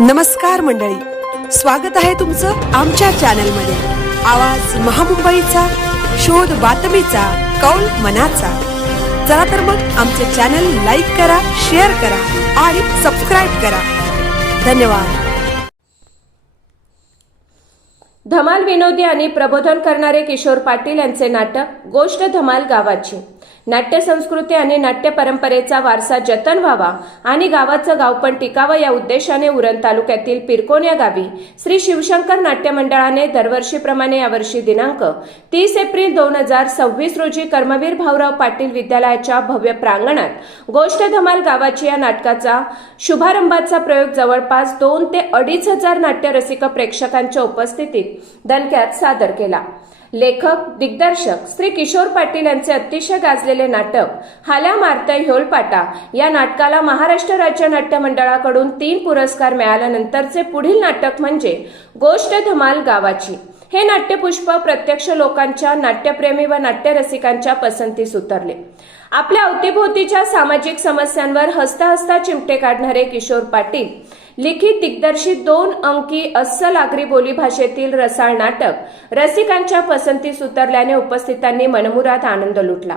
नमस्कार मंडळी, स्वागत आहे तुमचं आमच्या चॅनलमध्ये। आवाज महामुंबईचा, शोध बातमीचा, कौल मनाचा। चला तर मग आमचे चॅनल लाईक करा, शेअर करा आणि सबस्क्राइब करा। धन्यवाद। धमाल विनोदी आणि प्रबोधन करणारे किशोर पाटील यांचे नाटक गोष्ट धमाल गावाची। नाट्य संस्कृती आणि नाट्य परंपरेचा वारसा जतन व्हावा आणि गावाचं गावपण टिकावं या उद्देशाने उरण तालुक्यातील पिरकोन या गावी श्री शिवशंकर नाट्य मंडळाने दरवर्षीप्रमाणे यावर्षी दिनांक 30 एप्रिल 2026 रोजी कर्मवीर भाऊराव पाटील विद्यालयाच्या भव्य प्रांगणात गोष्ट धमाल गावाची या नाटकाचा शुभारंभाचा प्रयोग जवळपास 2 ते 2.5 हजार नाट्य रसिक प्रेक्षकांच्या उपस्थितीत दणक्यात सादर केला। लेखक दिग्दर्शक श्री किशोर पाटील यांचे अतिशय गाजलेले नाटक हाल्या मारतय ह्योलपाटा या नाटकाला महाराष्ट्र राज्य नाट्य मंडळाकडून 3 पुरस्कार मिळाल्यानंतरचे पुढील नाटक म्हणजे गोष्ट धमाल गावाची। हे नाट्यपुष्प प्रत्यक्ष लोकांच्या, नाट्यप्रेमी व नाट्यरसिकांच्या पसंतीस उतरले। आपल्या अवतीभोवतीच्या सामाजिक समस्यांवर हसता हसता चिमटे काढणारे किशोर पाटील लिखित दिग्दर्शित 2 अंकी अस्सल आगरी बोली भाषेतील रसाळ नाटक रसिकांच्या पसंतीस उतरल्याने उपस्थितांनी मनमुराद आनंद लुटला।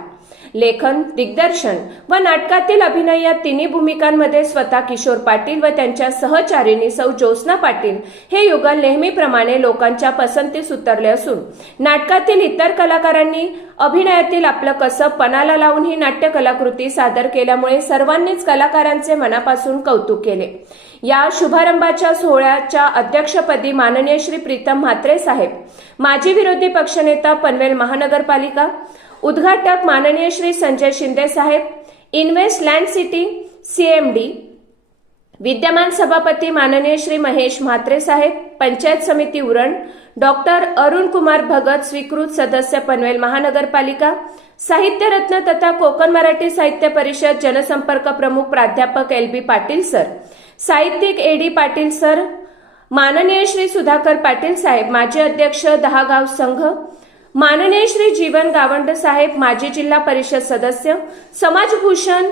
लेखन, दिग्दर्शन व नाटकातील अभिनय या तिन्ही भूमिकांमध्ये स्वतः किशोर पाटील व त्यांच्या सहचारिणी सौ ज्योत्स्ना पाटील हे युगल नेहमीप्रमाणे लोकांच्या पसंतीस उतरले असून नाटकातील इतर कलाकारांनी अभिनयातील आपलं कसब पणाला लावून ही नाट्य कलाकृती सादर केल्यामुळे सर्वांनीच कलाकारांचे मनापासून कौतुक केले। या शुभारंभाच्या सोहळ्याच्या अध्यक्षपदी माननीय श्री प्रीतम म्हात्रे साहेब, माजी विरोधी पक्षनेता पनवेल महानगरपालिका, उद्घाटक माननीय श्री संजय शिंदे साहेब, इन्व्हेस्ट लँड सिटी CMD, विद्यमान सभापती माननीय श्री महेश म्हात्रे साहेब, पंचायत समिती उरण, डॉक्टर अरुण कुमार भगत, स्वीकृत सदस्य पनवेल महानगरपालिका, साहित्य रत्न तथा कोकण मराठी साहित्य परिषद जनसंपर्क प्रमुख प्राध्यापक LB पाटील सर, साहित्यिक AD पाटील सर, माननीय श्री सुधाकर पाटील साहेब, माजी अध्यक्ष 10 गाव संघ, माननीय श्री जीवन गावंड साहेब, माजी जिल्हा परिषद सदस्य, समाजभूषण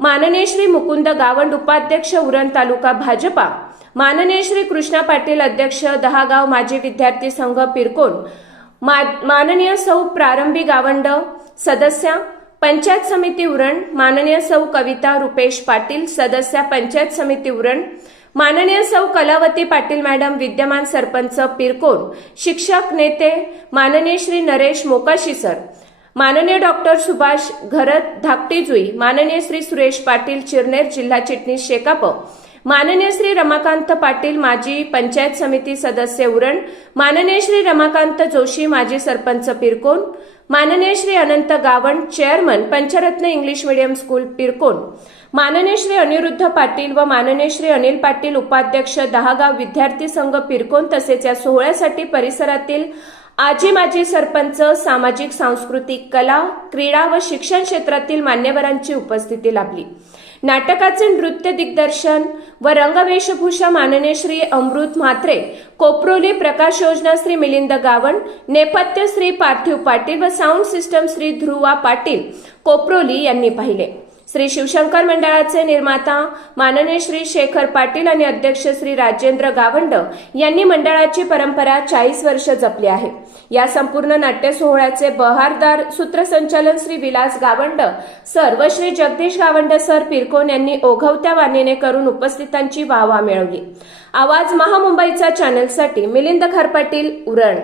माननीय श्री मुकुंद गावंड, उपाध्यक्ष उरण तालुका भाजपा, माननीय श्री कृष्णा पाटील, अध्यक्ष 10 गाव माजी विद्यार्थी संघ पिरकोन, माननीय सौ प्रारंभी गावंड, सदस्या पंचायत समिती उरण, माननीय सौ कविता रुपेश पाटील, सदस्या पंचायत समिती उरण, माननीय सौ कलावती पाटील मॅडम, विद्यमान सरपंच पिरकोन, शिक्षक नेते माननीय श्री नरेश मोकाशी सर, माननीय डॉक्टर सुभाष घरत धाकटीजुई, माननीय श्री सुरेश पाटील चिरनेर, जिल्हा चिटणीस शेकाप, माननीय श्री रमाकांत पाटील, माजी पंचायत समिती सदस्य उरण, माननीय श्री रमाकांत जोशी, माजी सरपंच पिरकोन, माननीय Shri Anant Gawand, chairman Panchratna English medium school Pirkon, माननीय श्री अनिरुद्ध पाटील व माननीय श्री अनिल पाटील, उपाध्यक्ष 10 गाव विद्यार्थी संघ पिरकोन, तसेच या सोहळ्यासाठी परिसरातील आजी माजी सरपंच, सामाजिक सांस्कृतिक, कला, क्रीडा व शिक्षण क्षेत्रातील मान्यवरांची उपस्थिती लाभली। नाटकाचे नृत्य दिग्दर्शन व रंगवेशभूषा माननीय श्री अमृत म्हात्रे, कोपरोली प्रकाश योजना श्री मिलिंद गावंड, नेपथ्य श्री पार्थिव पाटील व साऊंड सिस्टम श्री ध्रुवा पाटील कोपरोली यांनी पाहिले। श्री शिवशंकर मंडळाचे निर्माता माननीय श्री शेखर पाटील आणि अध्यक्ष श्री राजेंद्र गावंड यांनी मंडळाची परंपरा 40 वर्ष जपली आहे। या संपूर्ण नाट्य सोहळ्याचे बहारदार सूत्रसंचालन श्री विलास गावंड सर व श्री जगदीश गावंड सर पिरकोन यांनी ओघवत्या वाणीने करून उपस्थितांची वाहवा मिळवली। आवाज महामुंबईचा चॅनलसाठी मिलिंद खरपाटील, उरण।